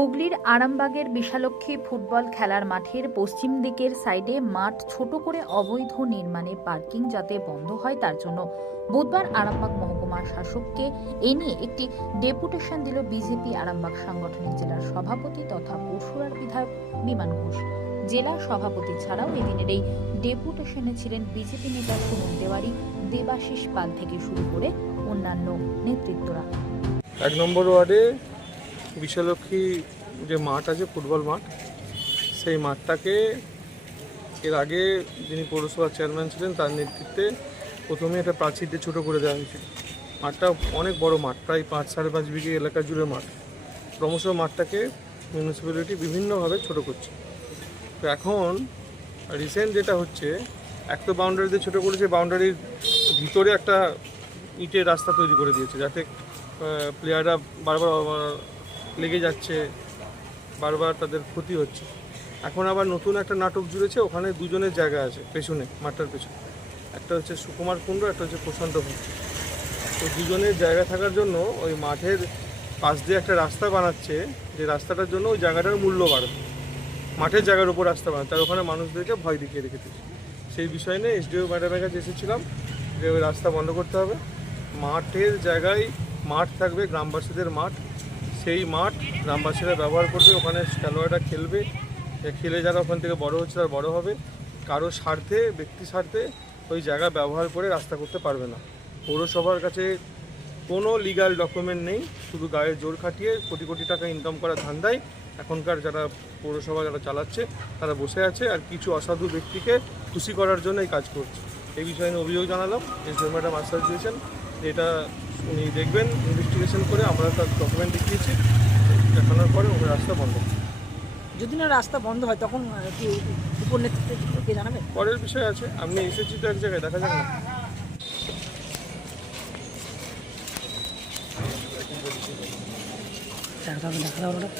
হুগলির আরামবাগের বিশালক্ষী ফুটবল খেলার মাঠের পশ্চিম দিকের সাইডে মাঠ ছোট করে অবৈধ নির্মাণে পার্কিং যাতে বন্ধ হয় তার জন্য বুধবার আরামবাগ মহকুমা শাসককে এ নিয়ে একটি ডেপুটেশন দিল বিজেপি আরামবাগ সাংগঠনিক জেলার সভাপতি তথা পরশুরার বিধায়ক বিমান ঘোষ। জেলা সভাপতি ছাড়াও এদিনের এই ডেপুটেশনে ছিলেন বিজেপি নেতা সুমন দেওয়ারি দেবাশিস পাল থেকে শুরু করে অন্যান্য নেতৃত্বরা। এক নম্বর ওয়ার্ডে বিশালক্ষী যে মাঠ আছে, ফুটবল মাঠ, সেই মাঠটাকে এর আগে যিনি পৌরসভার চেয়ারম্যান ছিলেন, তার নেতৃত্বে প্রথমে একটা প্রাচীর দিয়ে ছোটো করে দেওয়া হয়েছিল মাঠটা অনেক বড় মাঠ, প্রায় পাঁচ সাড়ে পাঁচ বিঘে এলাকা জুড়ে মাঠ। ক্রমশ মাঠটাকে মিউনিসিপ্যালিটি বিভিন্নভাবে ছোট করছে। তো এখন রিসেন্ট যেটা হচ্ছে, এক তো বাউন্ডারি দিয়ে ছোটো করেছে বাউন্ডারির ভিতরে একটা ইটের রাস্তা তৈরি করে দিয়েছে, যাতে প্লেয়াররা বারবার লেগে যাচ্ছে, বারবার তাদের ক্ষতি হচ্ছে। এখন আবার নতুন একটা নাটক জুড়েছে, ওখানে দুজনের জায়গা আছে, পেছনে মাঠটার পেছনে। একটা হচ্ছে সুকুমার কুণ্ড, একটা হচ্ছে প্রশান্ত ভট্ট তো দুজনের জায়গা থাকার জন্য ওই মাঠের পাশ দিয়ে একটা রাস্তা বানাচ্ছে, যে রাস্তাটার জন্য ওই জায়গাটার মূল্য বাড়বে। মাঠের জায়গার উপর রাস্তা বানাচ্ছে আর ওখানে মানুষদেরকে ভয় দেখিয়ে রেখেছে। সেই বিষয় নিয়ে এসডিও ম্যাডামের কাছে এসেছিলাম, যে ওই রাস্তা বন্ধ করতে হবে। মাঠের জায়গায় মাঠ থাকবে, গ্রামবাসীদের মাঠ। সেই মাঠ গ্রামবাসীরা ব্যবহার করবে, ওখানে খেলোয়াড়রা খেলবে। খেলে যারা ওখান থেকে বড় হচ্ছে তারা বড় হবে। কারও স্বার্থে, ব্যক্তি স্বার্থে ওই জায়গা ব্যবহার করে রাস্তা করতে পারবে না। পৌরসভার কাছে কোনো লিগ্যাল ডকুমেন্ট নেই, শুধু গায়ে জোর খাটিয়ে কোটি কোটি টাকা ইনকাম করার ধান্দায় এখনকার যারা পৌরসভা যারা চালাচ্ছে, তারা বসে আছে আর কিছু অসাধু ব্যক্তিকে খুশি করার জন্য এই কাজ করছে। এই বিষয়ে নিয়ে অভিযোগ জানালাম। এস ম্যাডাম আশ্বাস দিয়েছেন এটা উনি দেখবেন ইনভেস্টিগেশন করে আমরা তার ডকুমেন্ট দেখিয়েছি দেখানোর পরে ওই রাস্তা বন্ধ। যদি না রাস্তা বন্ধ হয় তখন কি উপর নেতৃত্বকে জানাবে? পরের বিষয় আছে আপনি এসেছি তো এক জায়গায় দেখা যাক না। দেখা যাবে দেখা যাবে ওটা।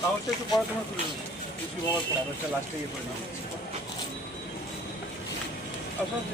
কাগজটা একটু পড়াশোনা করুন কিছু বাবার কাগজটা লাস্টে ইয়ে করে দিন আসুন